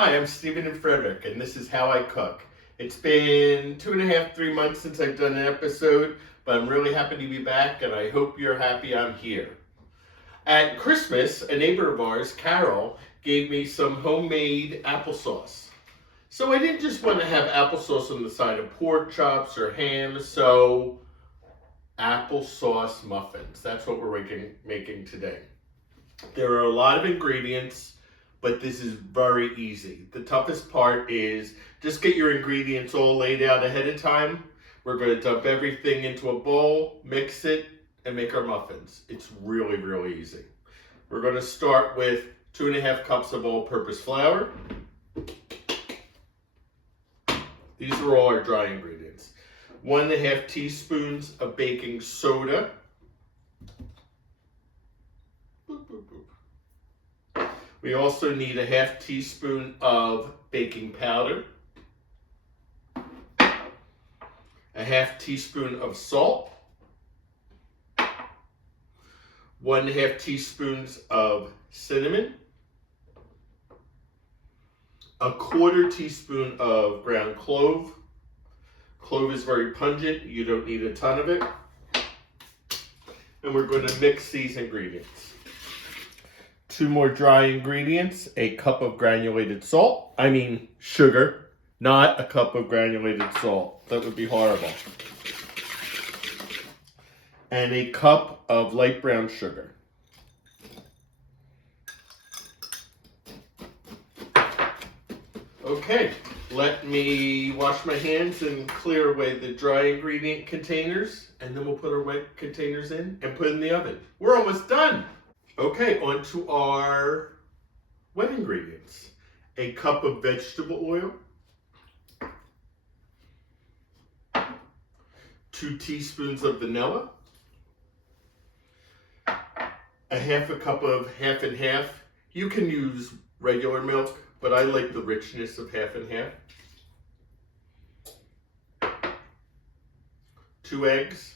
Hi, I'm Stephen and Frederick, and this is How I Cook. It's been 2.5, 3 months since I've done an episode, but I'm really happy to be back, and I hope you're happy I'm here. At Christmas, a neighbor of ours, Carol, gave me some homemade applesauce. So I didn't just want to have applesauce on the side of pork chops or ham, so applesauce muffins. That's what we're making today. There are a lot of ingredients, but this is very easy. The toughest part is just get your ingredients all laid out ahead of time. We're going to dump everything into a bowl, mix it, and make our muffins. It's really, really easy. We're going to start with 2.5 cups of all-purpose flour. These are all our dry ingredients. 1.5 teaspoons of baking soda. Boop, boop, boop. We also need 1/2 teaspoon of baking powder, 1/2 teaspoon of salt, 1/2 teaspoons of cinnamon, 1/4 teaspoon of ground clove. Clove is very pungent, you don't need a ton of it. And we're going to mix these ingredients. 2 more dry ingredients, a cup of granulated salt. I mean sugar, not a cup of granulated salt. That would be horrible. And a cup of light brown sugar. Okay, let me wash my hands and clear away the dry ingredient containers, and then we'll put our wet containers in and put in the oven. We're almost done. Okay, on to our wet ingredients. A cup of vegetable oil, 2 teaspoons of vanilla, 1/2 cup of half and half. You can use regular milk, but I like the richness of half and half. 2 eggs.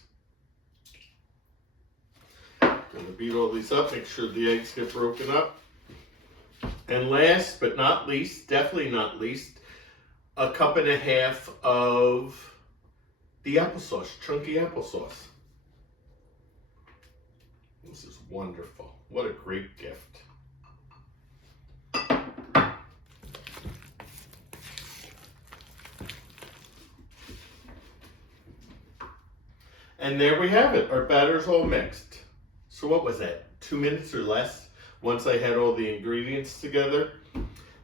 Gonna beat all these up, make sure the eggs get broken up. And last but not least, definitely not least, 1.5 cups of the applesauce, chunky applesauce. This is wonderful. What a great gift. And there we have it. Our batter's all mixed. So what was that? 2 minutes or less once I had all the ingredients together.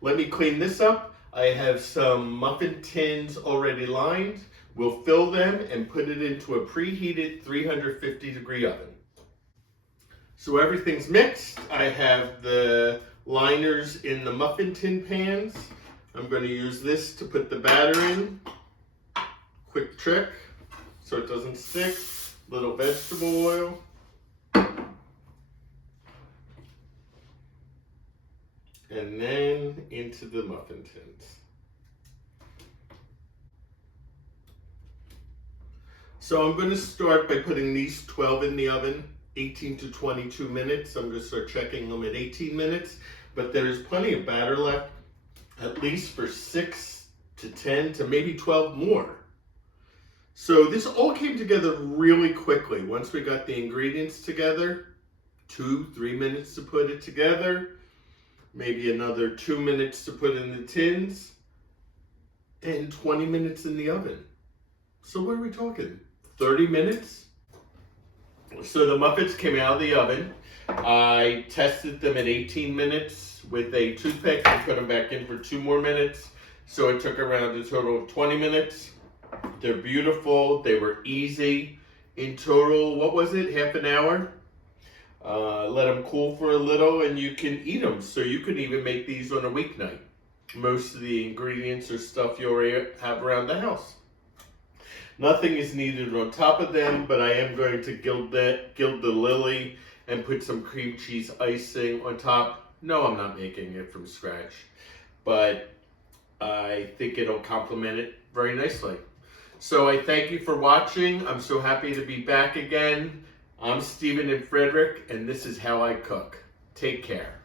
Let me clean this up. I have some muffin tins already lined. We'll fill them and put it into a preheated 350-degree oven. So everything's mixed. I have the liners in the muffin tin pans. I'm going to use this to put the batter in. Quick trick so it doesn't stick. Little vegetable oil. And then into the muffin tins. So I'm going to start by putting these 12 in the oven, 18 to 22 minutes. I'm going to start checking them at 18 minutes, but there's plenty of batter left, at least for 6 to 10 to maybe 12 more. So this all came together really quickly. Once we got the ingredients together, 2-3 minutes to put it together, maybe another 2 minutes to put in the tins, and 20 minutes in the oven. So what are we talking? 30 minutes? So the muffins came out of the oven. I tested them at 18 minutes with a toothpick and put them back in for 2 more minutes. So it took around a total of 20 minutes. They're beautiful. They were easy. In total, what was it? Half an hour? Let them cool for a little and you can eat them. So you could even make these on a weeknight. Most of the ingredients are stuff you already have around the house. Nothing is needed on top of them, but I am going to gild the lily and put some cream cheese icing on top. No, I'm not making it from scratch, but I think it'll complement it very nicely. So I thank you for watching. I'm so happy to be back again. I'm Stephen and Frederick, and this is How I Cook. Take care.